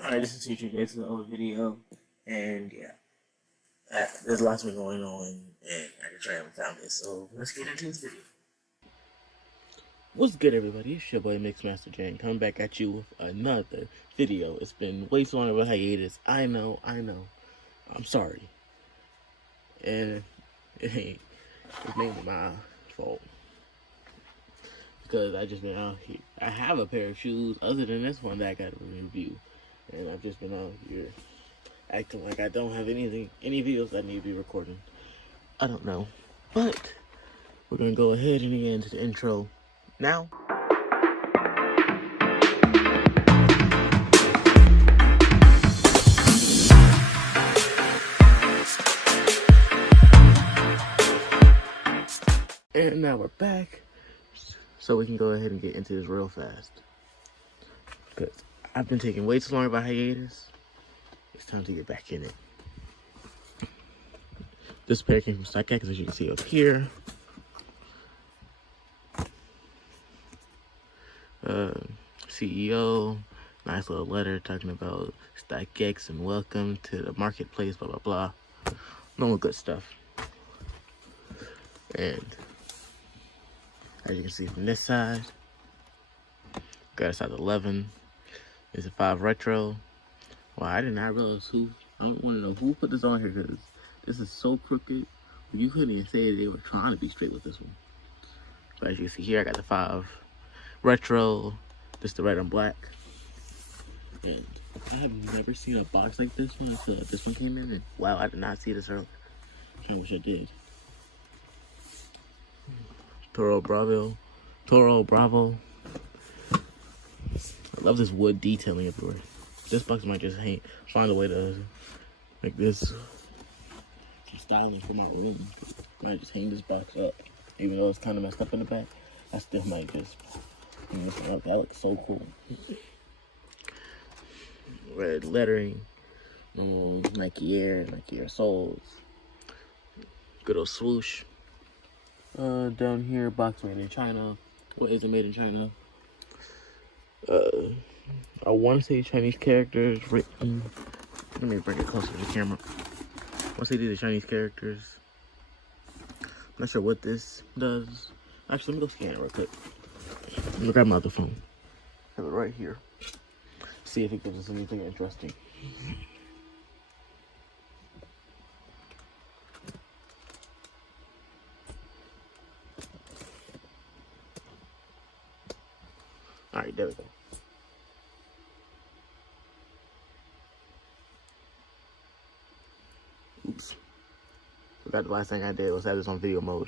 Alright, this is Teacher Gates to the old video, and yeah, there's lots been going on, and I just haven't found it, so let's get into this video. What's good, everybody? It's your boy Mixmaster J, coming back at you with another video. It's been way too long of a hiatus. I know. I'm sorry. And it's mainly my fault. Because I just been out here. I have a pair of shoes other than this one that I got to review. And I've just been out here acting like I don't have any videos I need to be recording. I don't know. But we're going to go ahead and get into the intro now. And now we're back. So we can go ahead and get into this real fast. Because I've been taking way too long about hiatus. It's time to get back in it. This pair came from StockX, as you can see up here. CEO, nice little letter talking about StockX and welcome to the marketplace, blah, blah, blah. Normal good stuff. And as you can see from this side, got a size 11. It's a 5 retro. Wow, I did not realize I don't want to know who put this on here because this is so crooked. You couldn't even say they were trying to be straight with this one. But as you can see here, I got the 5 retro. Just the red and black. And I have never seen a box like this one until this one came in. And wow, I did not see this earlier. I wish I did. Toro Bravo. I love this wood detailing everywhere. This box might just find a way to make this some styling for my room. I might just hang this box up. Even though it's kind of messed up in the back, I still might just hang this one up. That looks so cool. Red lettering. Nike Air soles. Good old swoosh. Down here, box made in China. What isn't made in China? I want to say Chinese characters written. Let me bring it closer to the camera. I want to say these are Chinese characters. I'm not sure what this does. Actually, let me go scan it real quick. Let me grab my other phone. I have it right here. See if it gives us anything interesting. Alright, there we go. Oops. Forgot the last thing I did was have this on video mode.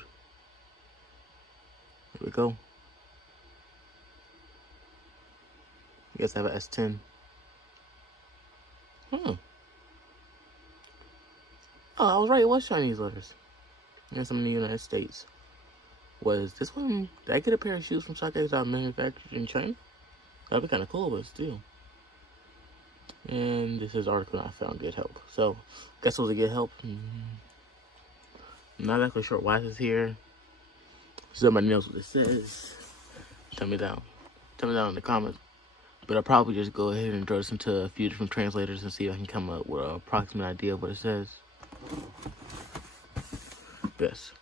Here we go. I guess I have an S10. Oh, I was right. It was Chinese letters. And some in the United States. Was this one? Did I get a pair of shoes from StockX that manufactured in China? That'd be kind of cool, but still. And this is an article I found. Good help. So, guess it was a good help. I'm not exactly sure why this is here. Somebody knows what it says. Tell me down in the comments. But I'll probably just go ahead and draw this into a few different translators and see if I can come up with an approximate idea of what it says. Yes.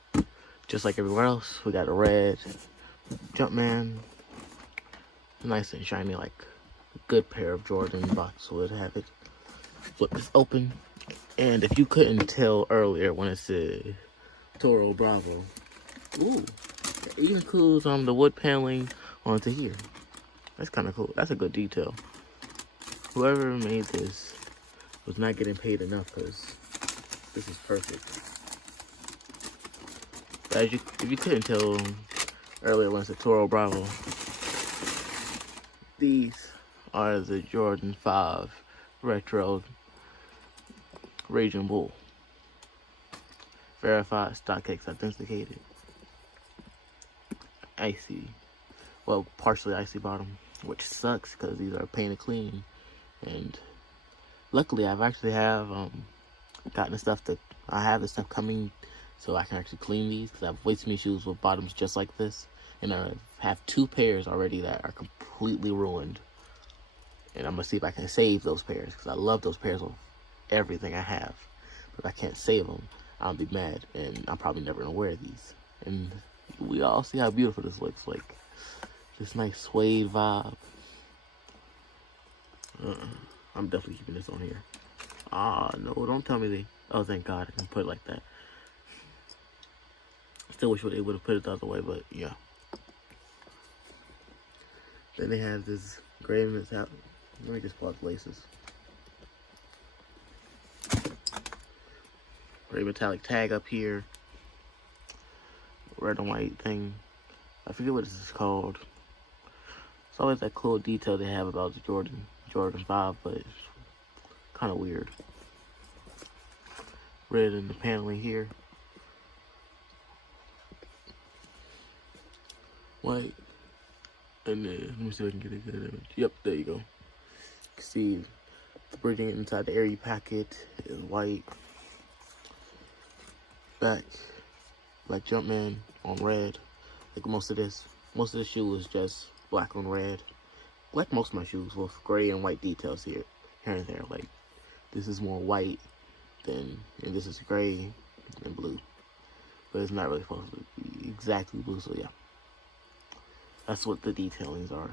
Just like everywhere else, we got a red Jumpman. Nice and shiny, like a good pair of Jordan box would have it. Flip this open. And if you couldn't tell earlier when it said Toro Bravo, ooh, it even includes the wood paneling onto here. That's kind of cool. That's a good detail. Whoever made this was not getting paid enough because this is perfect. But if you couldn't tell earlier when it said Toro Bravo, these are the Jordan 5 Retro Raging Bull. Verified, StockX authenticated. Icy. Well, partially icy bottom. Which sucks because these are painted clean. And luckily I've actually gotten the stuff that I have the stuff coming so I can actually clean these because I have way too many shoes with bottoms just like this. And I have 2 pairs already that are completely ruined. And I'm gonna see if I can save those pairs, because I love those pairs of everything I have. But if I can't save them, I'll be mad, and I'm probably never gonna wear these. And we all see how beautiful this looks, like this nice suede vibe. I'm definitely keeping this on here. Ah, no, don't tell me they... Oh, thank God, I can put it like that. Still wish they would have put it the other way, but yeah. Then they have this gray metallic... Let me just pull out the laces. Gray metallic tag up here. Red and white thing. I forget what this is called. It's always that cool detail they have about the Jordan 5, but it's kind of weird. Red in the paneling here. White. And then, let me see if I can get a good image. Yep, there you go. You can see the bridging inside the airy packet is white. Back, black Jumpman on red. Like most of this shoe is just black on red. Like most of my shoes with gray and white details here and there. Like this is more white than, and this is gray and blue. But it's not really supposed to be exactly blue, so yeah. That's what the detailings are.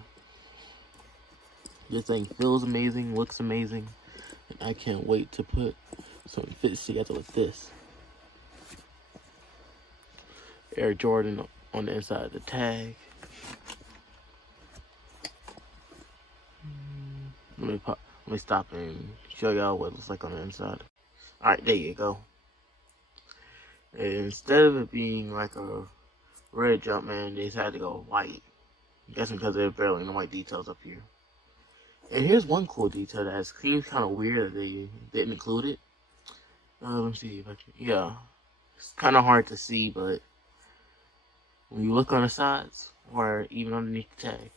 This thing feels amazing, looks amazing, and I can't wait to put something fits together with this. Air Jordan on the inside of the tag. Let me stop and show y'all what it looks like on the inside. Alright, there you go. And instead of it being like a red Jumpman, they decided to go white. I'm guessing because they're barely in the white details up here. And here's one cool detail that seems kind of weird that they didn't include it. Let me see if I can. Yeah, it's kind of hard to see, but when you look on the sides or even underneath the tag,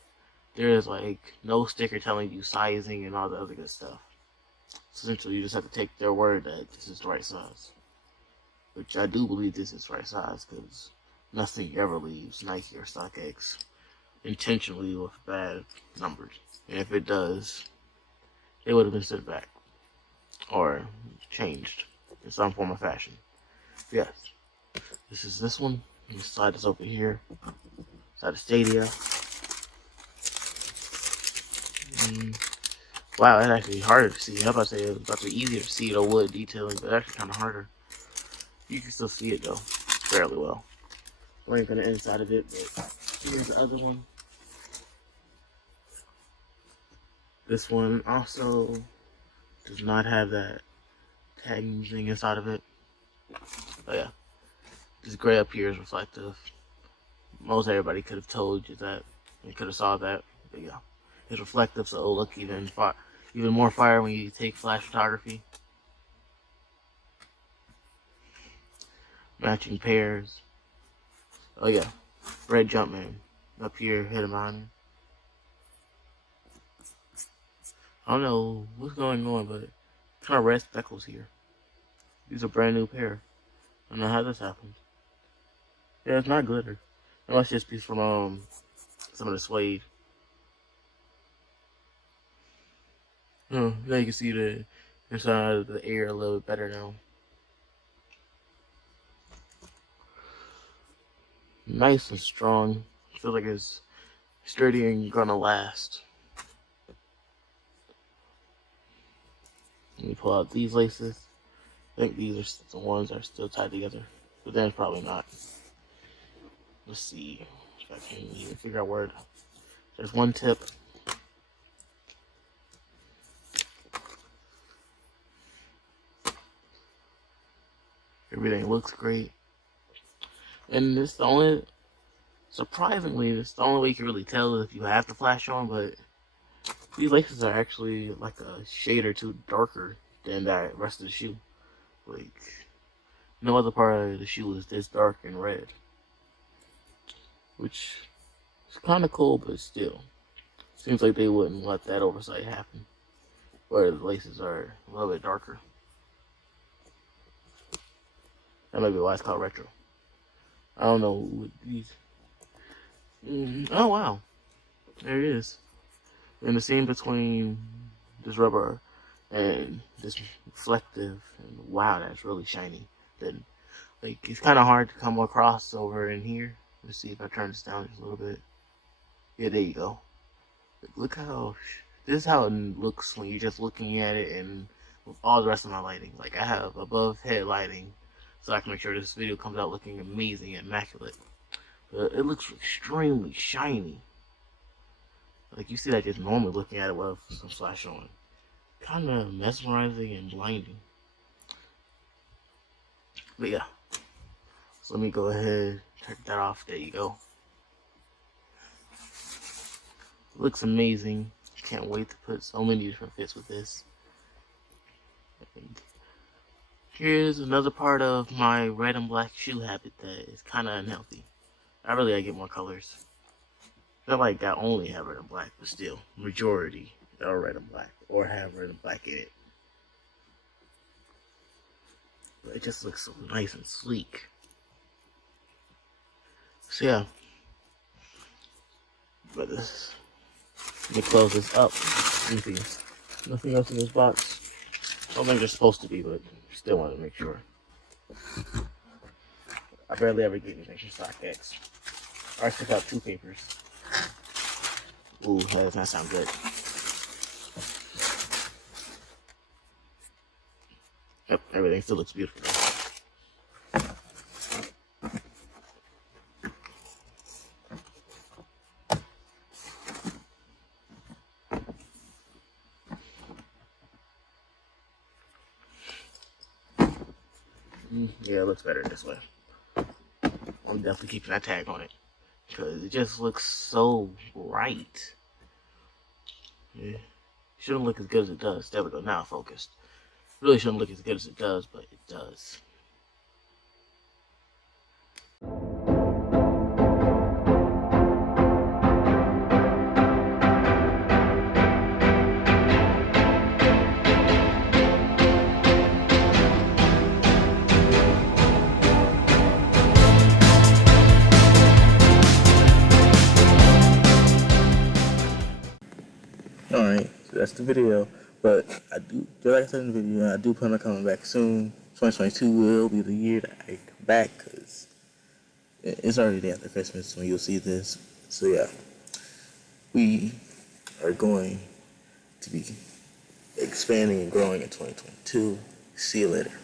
there is like no sticker telling you sizing and all the other good stuff. So essentially, you just have to take their word that this is the right size. Which I do believe this is the right size, because nothing ever leaves Nike or StockX intentionally with bad numbers. And if it does, it would have been sent back or changed in some form or fashion. Yes, this is this one. You can slide this over here, inside the Stadia. Wow, that's actually harder to see. I was about to say it was about to be easier to see the wood detailing, but actually kind of harder. You can still see it though, fairly well. We're ain't gonna inside of it, but here's the other one. This one also does not have that tagging thing inside of it. Oh yeah, this gray up here is reflective. Most everybody could have told you that. They could have saw that. But yeah, it's reflective, so it'll look even more fire when you take flash photography. Matching pairs. Oh yeah, red Jumpman up here, hidden behind him. I don't know what's going on, but kind of red speckles here. These are brand new pair. I don't know how this happened. Yeah, it's not glitter. It must just be from some of the suede. Oh, now you can see the inside of the air a little bit better now. Nice and strong. Feels like it's sturdy and gonna last. Let me pull out these laces. I think these are the ones that are still tied together, but then probably not. Let's see if I can even figure out where. There's one tip. Everything looks great. And it's the only, surprisingly, it's the only way you can really tell if you have the flash on, but these laces are actually like a shade or two darker than that rest of the shoe. Like, no other part of the shoe is this dark and red. Which is kind of cool, but still. Seems like they wouldn't let that oversight happen. Where the laces are a little bit darker. That might be why it's called retro. I don't know what these. Oh wow, there it is. In the seam between this rubber and this reflective, and wow, that's really shiny. Then, like, it's kind of hard to come across over in here. Let's see if I turn this down just a little bit. Yeah, there you go. Look how this is how it looks when you're just looking at it, and with all the rest of my lighting. Like, I have above head lighting, so I can make sure this video comes out looking amazing and immaculate. But it looks extremely shiny. Like, you see that just normally looking at it with some flash on. Kind of mesmerizing and blinding. But yeah, so let me go ahead, turn that off. There you go. Looks amazing. Can't wait to put so many different fits with this. And here's another part of my red and black shoe habit that is kind of unhealthy. I really gotta get more colors. Not like I only have red and black, but still, majority are red and black, or have red and black in it. But it just looks so nice and sleek. So yeah, but this, let me close this up. Let me see. Nothing else in this box. I don't think there's supposed to be, but still want to make sure. I barely ever get anything from StockX. I took out 2 papers. Ooh, that does not sound good. Yep, everything still looks beautiful. Yeah, it looks better this way. I'm definitely keeping that tag on it, because it just looks so bright. Yeah. Shouldn't look as good as it does. There we go, now focused. Really shouldn't look as good as it does, but it does. Alright, so that's the video. But I do, just like I said in the video, I do plan on coming back soon. 2022 will be the year that I come back, because it's already day after Christmas when you'll see this. So yeah, we are going to be expanding and growing in 2022. See you later.